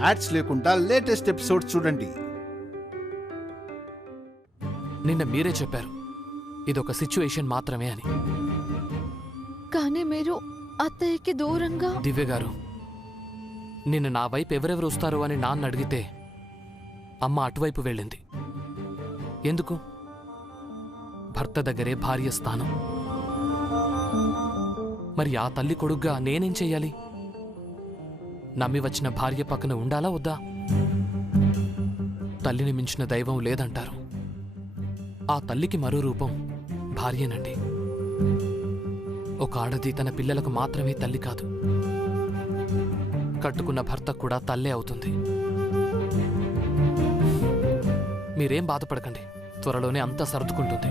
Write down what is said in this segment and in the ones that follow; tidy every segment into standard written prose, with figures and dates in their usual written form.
Ads లేకుండా latest episodes చూడండి. నిన్న మీరే చెప్పారు ఇదొక సిచ్యువేషన్ మాత్రమే అని. కానీ మీరు అత్తయ్యకి దూరంగా. దివ్య గారు, నిన్న నా వైపు ఎవరెవరు వస్తారు అని నాన్న అడిగితే అమ్మ అటువైపు వెళ్ళింది. ఎందుకు? భర్త దగ్గరే భార్య స్థానం. మరి ఆ తల్లి కొడుగ్గా నేనేం చెయ్యాలి? నమ్మి వచ్చిన భార్య పక్కన ఉండాలా వద్దా? తల్లిని మించిన దైవం లేదంటారు. ఆ తల్లికి మరో రూపం భార్యనండి. ఒక ఆడది తన పిల్లలకు మాత్రమే తల్లి కాదు, కట్టుకున్న భర్త కూడా తల్లే అవుతుంది. మీరేం బాధపడకండి, త్వరలోనే అంతా సర్దుకుంటుంది.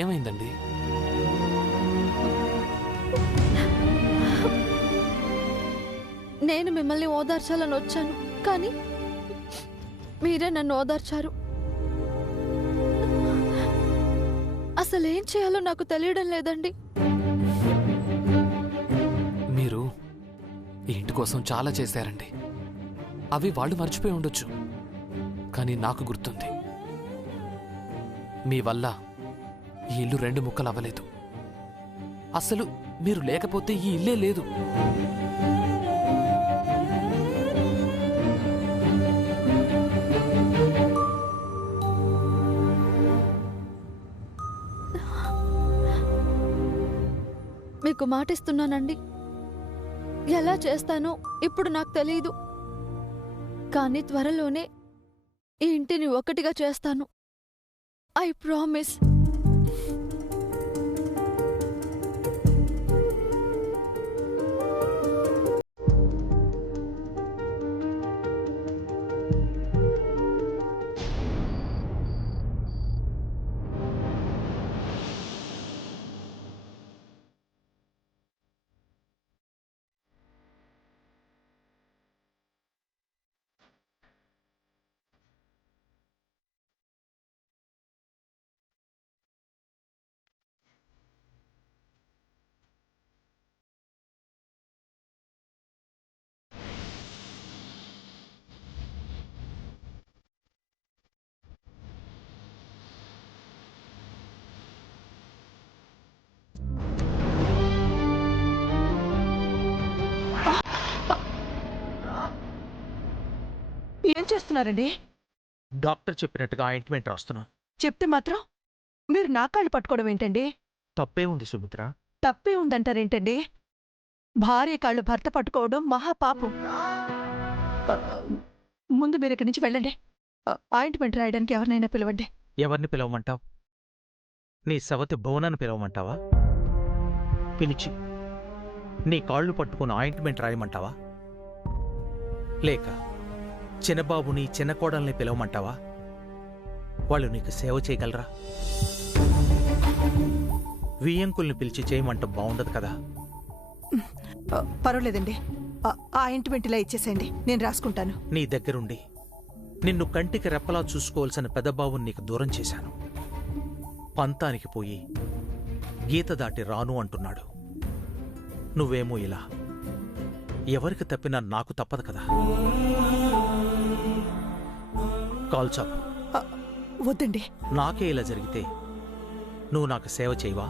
ఏమైందండి? నేను మిమ్మల్ని ఓదార్చాలని వచ్చాను, కానీ మీరే నన్ను ఓదార్చారు. అసలేం చేయాలో నాకు తెలియడం లేదండి. మీరు ఈ ఇంటి కోసం చాలా చేశారండి. అవి వాళ్ళు మర్చిపోయి ఉండొచ్చు, కానీ నాకు గుర్తుంది. మీ వల్ల ఈ ఇల్లు 2 ముక్కలు అవ్వలేదు. అసలు మీరు లేకపోతే ఈ ఇల్లే లేదు. మీకు మాటిస్తున్నానండి, ఎలా చేస్తానో ఇప్పుడు నాకు తెలియదు, కానీ త్వరలోనే ఈ ఇంటిని ఒకటిగా చేస్తాను. I promise. ఏం చేస్తున్నారండి? డాక్టర్ చెప్పినట్టుగా ఆయింట్మెంట్ రాస్తున్నా. చెప్తే మాత్రం మీరు నా కాళ్ళు పట్టుకోవడం ఏంటండి? తప్పే ఉంది సుమిత్ర. తప్పే ఉందంటారేంటండి? భార్య కాళ్ళు భర్త పట్టుకోవడం మహాపాపం. ముందు మీరు ఇక్కడి నుంచి వెళ్ళండి. ఆయింట్మెంట్ రాయడానికి ఎవరినైనా పిలవండి. ఎవరిని పిలవమంటావు? నీ సవతి భువనాన్ని పిలవమంటావా? పిలిచి నీ కాళ్ళు పట్టుకుని ఆయింట్మెంట్ రాయమంటావా? లేక చిన్నబాబుని చిన్న కోడల్ని పిలవమంటావా? వాళ్ళు నీకు సేవ చేయగలరా? వియ్యంకుల్ని పిలిచి చేయమంటాం బాగుండదు కదా? పర్వాలేదండి, ఆయింట్మెంట్ ఇలా ఇచ్చేసేయండి, నేను రాసుకుంటాను. నీ దగ్గరుండి నిన్ను కంటికి రెప్పలా చూసుకోవాల్సిన పెద్దబాబుని నీకు దూరం చేశాను. పంతానికి పోయి గీత దాటి రాను అంటున్నాడు. నువ్వేమో ఇలా. ఎవరికి తప్పినా నాకు తప్పదు కదా. కాల్చాపు. వద్దండి. నాకే ఇలా జరిగితే నువ్వు నాకు సేవ చేయవా?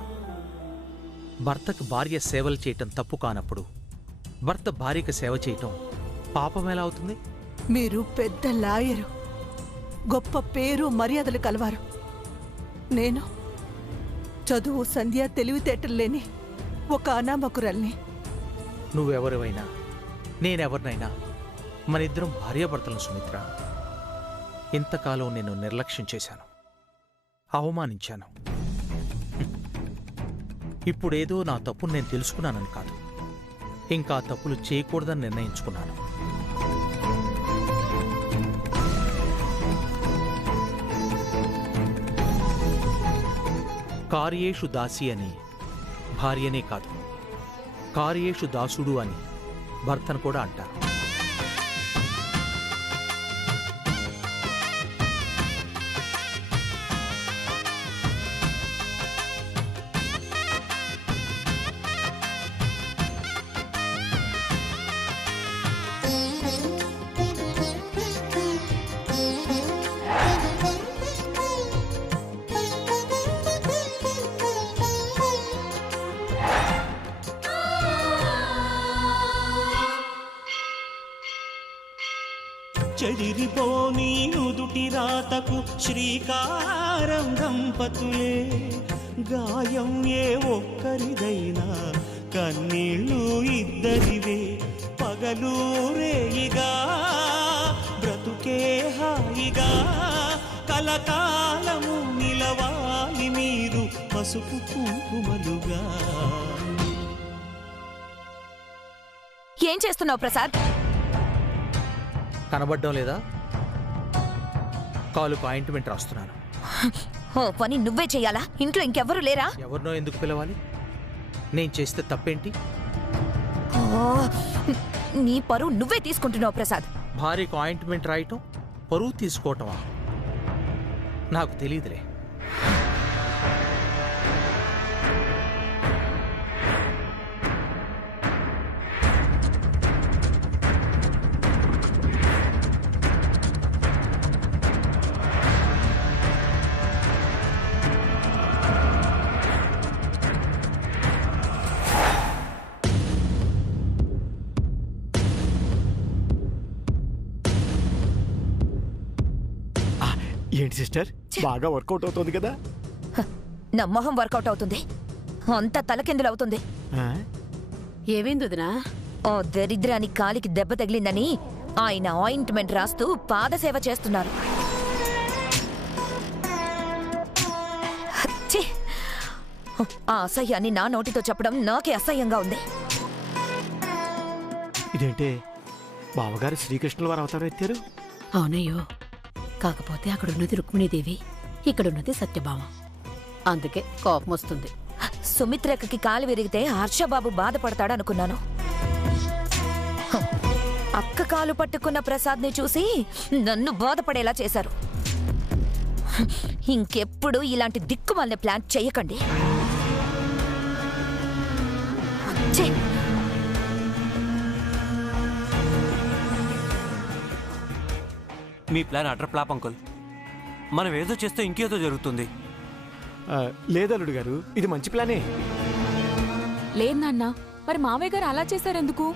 భర్తకు భార్య సేవలు చేయటం తప్పు కానప్పుడు భర్త భార్యకు సేవ చేయటం పాపం ఎలా అవుతుంది? మీరు పెద్ద లాయరు, గొప్ప పేరు మర్యాదలు కలవారు. నేను చదువు సంధ్య తెలివితేటలు లేని ఒక అనామకురాల్ని. నువ్వెవరివైనా నేనెవరినైనా మనిద్దరం భార్యాభర్తలను సుమిత్ర. ఇంతకాలం నేను నిర్లక్ష్యం చేశాను, అవమానించాను. ఇప్పుడేదో నా తప్పును నేను తెలుసుకున్నానని కాదు, ఇంకా తప్పులు చేయకూడదని నిర్ణయించుకున్నాను. కార్యేషు దాసి అని భార్యనే కాదు, కార్యేషు దాసుడు అని భర్తను కూడా అంటారు. చెదిరిపోని నుదుటి రాతకు శ్రీకారం దంపతులే. గాయం ఏ ఒక్కరిదైనా కన్నీళ్ళు ఇద్దరివే. పగలూరేయిగా బ్రతుకే హాయిగా కలకాలము నిలవాలి మీరు పసుపు కుంకుమలుగా. ఏం చేస్తున్నావు ప్రసాద్? కనబడ్డం లేదా? కాలుకు ఆయింట్మెంట్ రాస్తున్నాను. ఓ పని నువ్వే చెయ్యాలా? ఇంట్లో ఇంకెవ్వరూ లేరా? ఎవరినో ఎందుకు పిలవాలి? నేను చేస్తే తప్పేంటి? ఓ, నీ పరువు నువ్వే తీసుకుంటున్నావు ప్రసాద్. భార్యకు ఆయింట్మెంట్ రాయటం పరువు తీసుకోవటమా? నాకు తెలియదులే. ఏంటి సిస్టర్, బాగా వర్కౌట్ అవుతుంది కదా? నా మొహం వర్కౌట్ అవుతుంది, అంతా తలకిందులవుతుంది. ఏమైంది వదినా? ఓ దరిద్రాని కాలికి దెబ్బ తగిలిందని ఆయన ఆయింట్మెంట్ రాస్తూ పాదసేవ చేస్తున్నారు. ఛీ! ఆ అసహ్యాన్ని నా నోటితో చెప్పడం నాకే అసహ్యంగా ఉంది. ఇదేంటే బావగారు శ్రీకృష్ణుల వారు అవతారం ఎత్తారు? అవునయ్యో, కాకపోతే అక్కడున్నది రుక్మిణీదేవి, ఇక్కడున్నది సత్యభామ. అందుకే కోపం వస్తుంది. సుమిత్రకి కాలు విరిగితే హర్షబాబు బాధపడతాడనుకున్నాను. అక్క కాలు పట్టుకున్న ప్రసాద్ని చూసి నన్ను బాధపడేలా చేశారు. ఇంకెప్పుడు ఇలాంటి దిక్కుమాలిన ప్లాన్ చెయ్యకండి. ఛీ! మీ ప్లాన్ అటర్ ఫ్లాప్ అంకుల్. మనం ఏదో చేస్తే ఇంకేదో జరుగుతుంది. లేదల్లుడు గారు, ఇది మంచి ప్లానే. లేదు నాన్న, మరి మావయ్య గారు అలా చేశారెందుకు?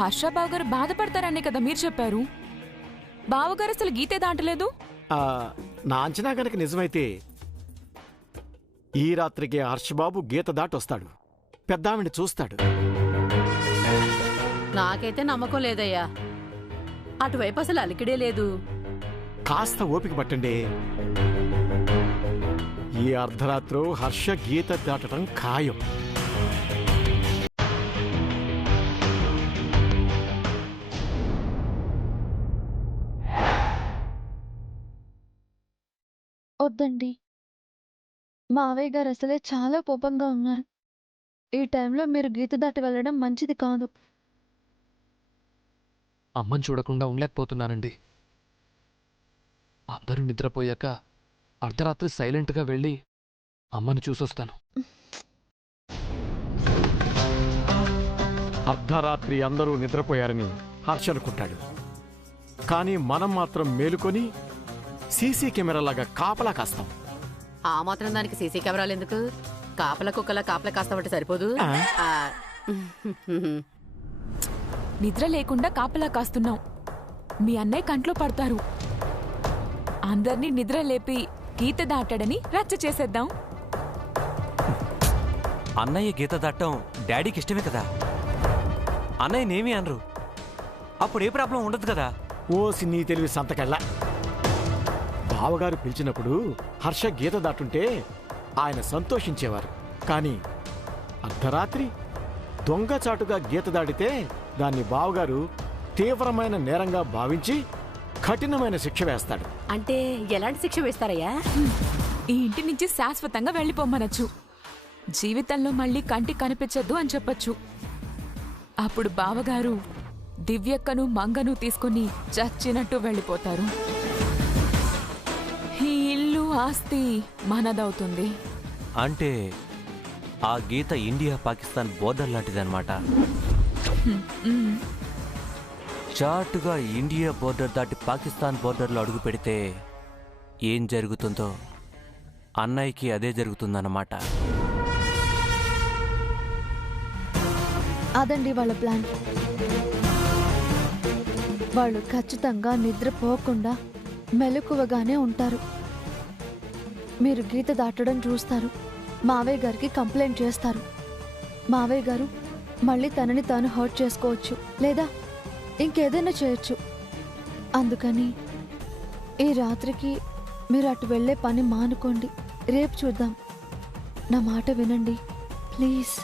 హర్షబాబు గారు బాధపడతారనే కదా మీరు చెప్పారు. బావగారు అసలు గీతే దాటలేదు. నా అంచనా గనక నిజమైతే ఈ రాత్రికి హర్షబాబు గీత దాటొస్తాడు, పెద్దావిని చూస్తాడు. నాకైతే నమ్మకం లేదయ్యా, అటువైపు అసలు అలికిడే లేదు. కాస్త ఓపిక పట్టండి. ఈ అర్ధరాత్రు హర్ష గీత దాటడం ఖాయం. వద్దండి, మావయ్య గారు అసలే చాలా కోపంగా ఉన్నారు. ఈ టైంలో మీరు గీత దాటి వెళ్ళడం మంచిది కాదు. అమ్మని చూడకుండా ఉండలేకపోతున్నానండి. అందరూ నిద్రపోయాక అర్ధరాత్రి సైలెంట్గా వెళ్ళి అమ్మను చూసొస్తాను. అర్ధరాత్రి అందరూ నిద్రపోయారని హర్ష అనుకుంటాడు, కానీ మనం మాత్రం మేలుకొని సీసీ కెమెరాలాగా కాపలా కాస్తాం. ఆ మాత్రం దానికి సీసీ కెమెరాలు ఎందుకు? కాపల కుక్కలా కాపలా కాస్తామంటే సరిపోదు. నిద్ర లేకుండా కాపలా కాస్తున్నాం. మీ అన్నయ్య కంట్లో పడతారు. అందర్నీ నిద్ర లేపి గీత దాటాడని రచ్చ చేసేద్దాం. అన్నయ్య గీత దాటం డాడీకి ఇష్టమే కదా. అన్నయ్యనేమీ అనరు, అప్పుడు ఏ ప్రాబ్లం ఉండదు కదా. ఓసి నీ తెలివి సంతకెళ్ళా. బావగారు పిలిచినప్పుడు హర్ష గీత దాటుంటే ఆయన సంతోషించేవారు, కానీ అర్ధరాత్రి దొంగచాటుగా గీత దాడితే దాన్ని బావగారు తీవ్రమైన నేరంగా భావించి కఠినమైన శిక్ష వేస్తాడు. అంటే ఎలాంటి శిక్ష వేస్తారయ్యా? ఈ ఇంటి నుంచి శాశ్వతంగా వెళ్ళిపోమ్మనొచ్చు. జీవితంలో మళ్ళీ కంటికి కనిపించద్దు అని చెప్పొచ్చు. అప్పుడు బావగారు దివ్యక్కను మంగను తీసుకుని చచ్చినట్టు వెళ్ళిపోతారు. ఈ ఇల్లు ఆస్తి మనదవుతుంది. అంటే ఆ గీత ఇండియా పాకిస్తాన్ బోర్డర్ లాంటిదన్నమాట. చాటుగా ఇండియా బోర్డర్ దాటి పాకిస్తాన్ బోర్డర్లో అడుగు పెడితే ఏం జరుగుతుందో అన్నయ్యకి అదే జరుగుతుందన్నమాట. అదండి వాళ్ళ ప్లాన్. వాళ్ళు ఖచ్చితంగా నిద్రపోకుండా మెలకువగానే ఉంటారు. మీరు గీత దాటడం చూస్తారు. మావయ్య గారికి కంప్లైంట్ చేస్తారు. మావయ్య గారు మళ్ళీ తనని తాను హర్ట్ చేసుకోవచ్చు, లేదా ఇంకేదైనా చేయొచ్చు. అందుకని ఈ రాత్రికి మీరు అటు వెళ్ళే పని మానుకోండి. రేపు చూద్దాం. నా మాట వినండి ప్లీజ్.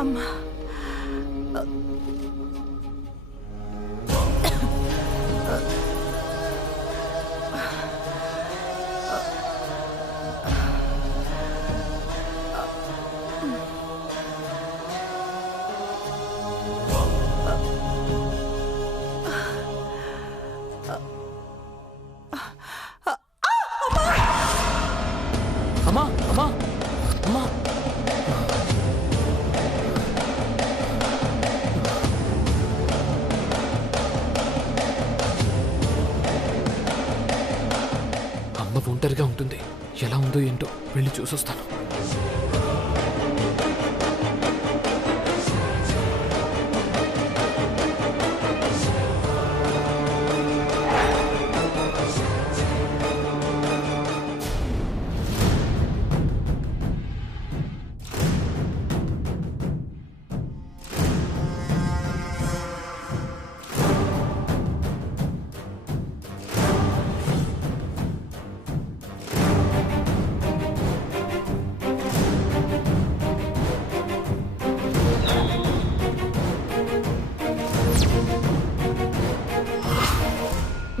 అమ్మా, అమ్మా అమ్మా అమ్మా అమ్మ ఒంటరిగా ఉంటుంది. ఎలా ఉందో ఏంటో వెళ్ళి చూసొస్తాను.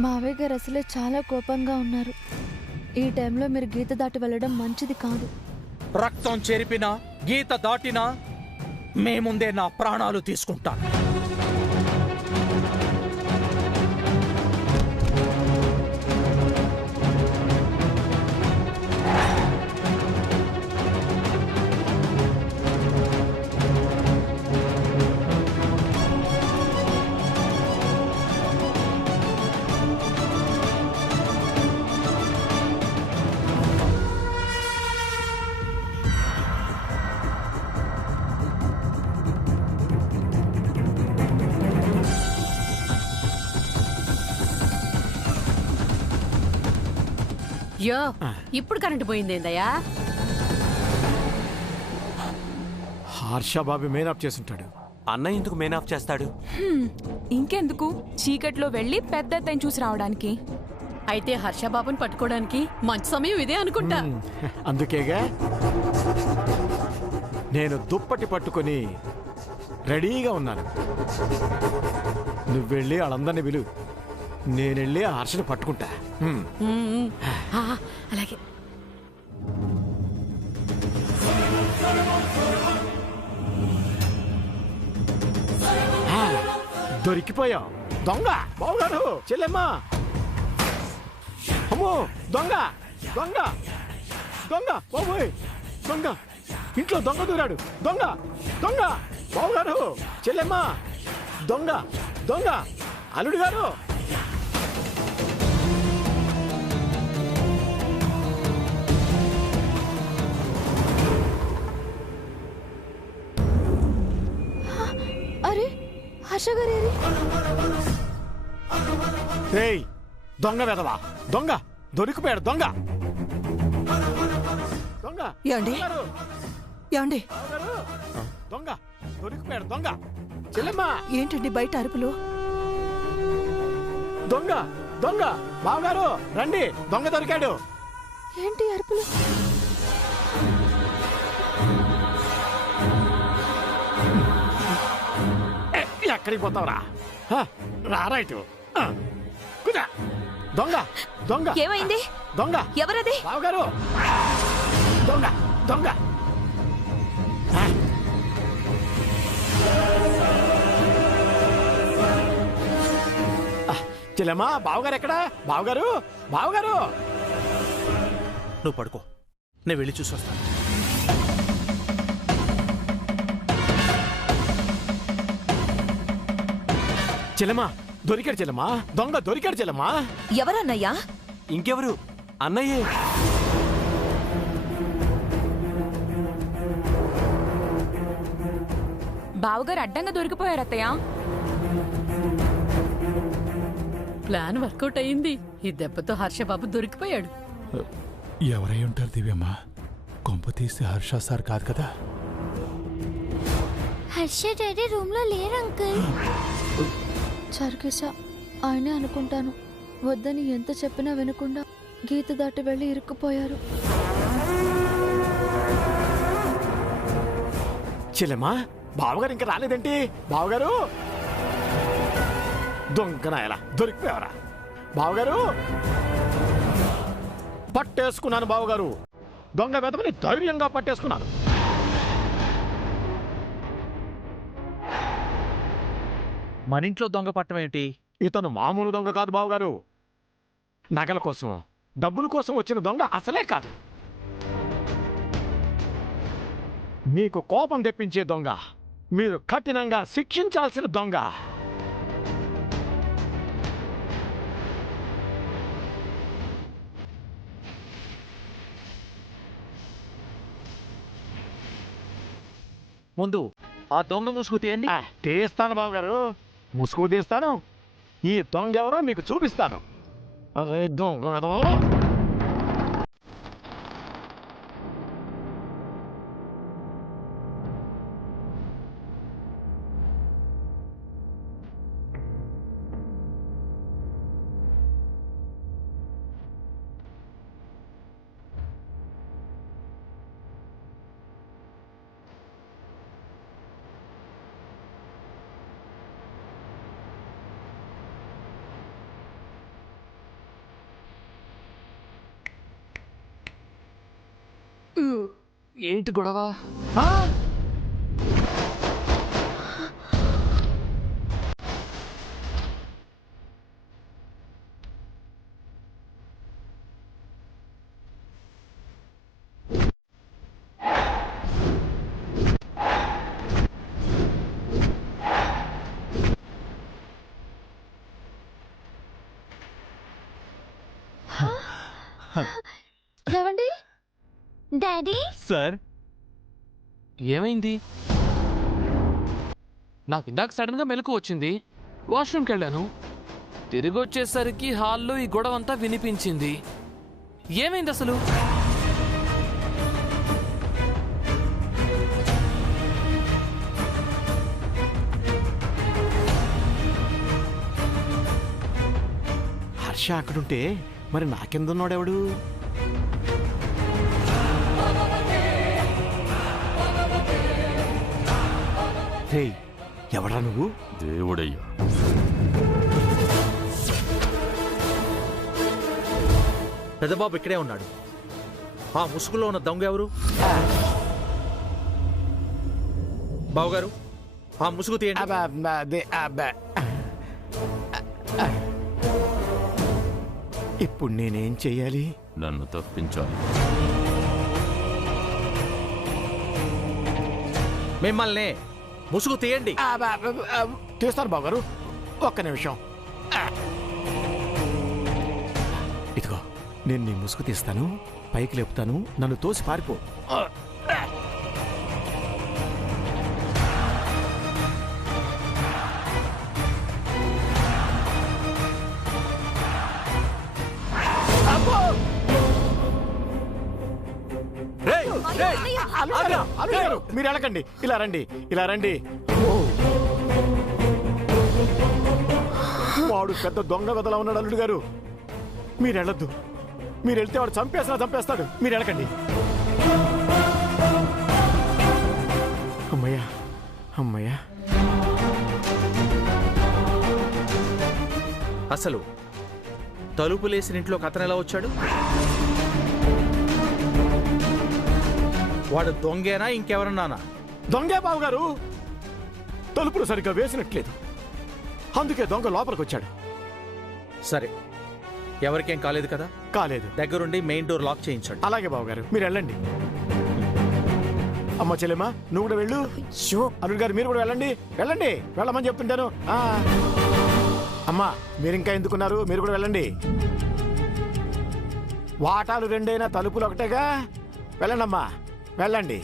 మావయ్య గారు అసలే చాలా కోపంగా ఉన్నారు. ఈ టైంలో మీరు గీత దాటి వెళ్ళడం మంచిది కాదు. రక్తం చెరిపినా గీత దాటినా మేముందే నా ప్రాణాలు తీసుకుంటాను. యో, ఇప్పుడు కరెంటు పోయిందేందయ్యా? హర్షబాబు మెయిన్ ఆఫ్ చేసుంటాడు. అన్నయ్య ఎందుకు మెయిన్ ఆఫ్ చేస్తాడు? ఇంకెందుకు, చీకట్లో వెళ్ళి పెద్ద అత్తని చూసి రావడానికి. అయితే హర్షబాబుని పట్టుకోవడానికి మంచి సమయం ఇదే అనుకుంటా. అందుకేగా నేను దుప్పటి పట్టుకొని రెడీగా ఉన్నాను. నువ్వెళ్ళి వాళ్ళందరినీ పిలువు, నేనెళ్ళి ఆ హర్షని పట్టుకుంటా. అలాగే. దొరికిపోయావు దొంగ. బావుగారు, చెల్లెమ్మ, అమ్మో దొంగ దొంగ దొంగ, బాబోయ్ దొంగ, ఇంట్లో దొంగ దూరాడు. దొంగ దొంగ, బావుగారు, చెల్లెమ్మ, దొంగ దొంగ, అల్లుడు గారు. అరే హర్ష గారేరి. ఏయ్ దొంగ వెదవా, దొంగ దొరికిపోయాడు. దొంగ దొంగ, ఏమండి? ఏమండి? దొంగ దొరికిపోయాడు. దొంగ, చెల్లెమ్మ, ఏంటండి బయట అరుపులు? దొంగ దొంగ, బావగారు రండి, దొంగ దొరికాడు. ఏంటి అరుపులు? ఎక్కడికి పోతావురా? రారైటు కుదా. దొంగ దొంగ, ఏమైంది? దొంగ ఎవరది? బావగారు, దొంగ దొంగ. చెల్లెమ్మా బావగారు ఎక్కడా? బావగారు, బావగారు! నువ్వు పడుకో, నేను వెళ్ళి చూసి వస్తాను. చెల్లెమ్మా దొరికాడు చెల్లెమ్మా, దొంగ దొరికాడు చెల్లెమ్మా. ఎవరన్నయ్యా? ఇంకెవరు? అన్నయ్యే. బావగారు అడ్డంగా దొరికిపోయారు అత్తయ్య. ప్లాన్ వర్కౌట్ అయింది. ఈ దెబ్బతో హర్షబాబు దొరికిపోయాడు. ఎవరై ఉంటారు దివ్యమ్మ? కొంప తీసి హర్ష సార్ కాదు కదా? హర్ష డాడీ రూమ్ లో లేరు అంకుల్. సర్కిసా ఆయనే అనుకుంటాను. వద్దని ఎంత చెప్పినా వినకుండా గీత దాటి వెళ్ళి ఇరుక్కుపోయారు. చెల్లెమ్మా బావగారు ఇంకా రాలేదేంటి? బావగారు, దొంగనాయలా దొరికిపోయావరా? బావగారు, పట్టేసుకున్నాను బావగారు. దొంగ వెదవని ధైర్యంగా పట్టేసుకున్నాను. మన ఇంట్లో దొంగ పట్టం ఏంటి? ఇతను మామూలు దొంగ కాదు బావగారు. నగల కోసం, డబ్బుల కోసం వచ్చిన దొంగ అసలే కాదు. మీకు కోపం తెప్పించే దొంగ, మీరు కఠినంగా శిక్షించాల్సిన దొంగ. ముందు ఆ దొంగ ముసుగు తీయండి. తీస్తాను బావగారు, ముసుగు తీస్తాను. ఈ దొంగ ఎవరో మీకు చూపిస్తాను. అరే దొంగ వెధవ. ఏంటి గొడవ? ఏవండి డాడీ? సార్ ఏమైంది? నాకు ఇందాక సడన్ గా మెలకు వచ్చింది. వాష్రూమ్కి వెళ్ళాను. తిరిగి వచ్చేసరికి హాల్లో ఈ గొడవ అంతా వినిపించింది. ఏమైంది అసలు? హర్ష అక్కడుంటే మరి నాకెందున్నాడెవడు? రేయ్, ఎవడా నువ్వు? దేవుడయ్యా. పెద్దబాబు ఇక్కడే ఉన్నాడు. ఆ ముసుగులో ఉన్న దొంగ ఎవరు? బావగారు, ఆ ముసుగు తీయండి. ఇప్పుడు నేనేం చెయ్యాలి? నన్ను తప్పించాలి. మిమ్మల్ని ముసుగు తీయండి. తీస్తాను బావగారు, ఒక్క నిమిషం. ఇదిగో నేను నీ ముసుగు తీస్తాను, పైకి లేపుతాను, నన్ను తోసి పారిపో. మీరు వెళ్ళకండి, ఇలా రండి, ఇలా రండి. వాడు పెద్ద దొంగ వెదలా ఉన్నాడు అల్లుడు గారు. మీరు వెళ్ళొద్దు, మీరు వెళ్తే వాడు చంపేస్తాడు. మీరు వెళ్ళకండి. అమ్మయ్యా, అమ్మయ్యా. అసలు తలుపులేసిన ఇంట్లోకి అతను ఎలా వచ్చాడు? వాడు దొంగేనా ఇంకెవరన్నానా? దొంగే బావగారు. తలుపులు సరిగ్గా వేసినట్లేదు, అందుకే దొంగ లోపలికి వచ్చాడు. సరే, ఎవరికేం కాలేదు కదా? కాలేదు. దగ్గరుండి మెయిన్ డోర్ లాక్ చేయించండి. అలాగే బావగారు, మీరు వెళ్ళండి. అమ్మ చెల్లెమ్మా, నువ్వు కూడా వెళ్ళు. అల్లుడు గారు మీరు కూడా వెళ్ళండి. వెళ్ళండి, వెళ్ళమని చెప్తుంటాను. అమ్మా మీరు ఇంకా ఎందుకున్నారు? మీరు కూడా వెళ్ళండి. వాటాలు రెండైనా తలుపులు ఒకటేగా. వెళ్ళండి అమ్మా, వెళ్ళండి.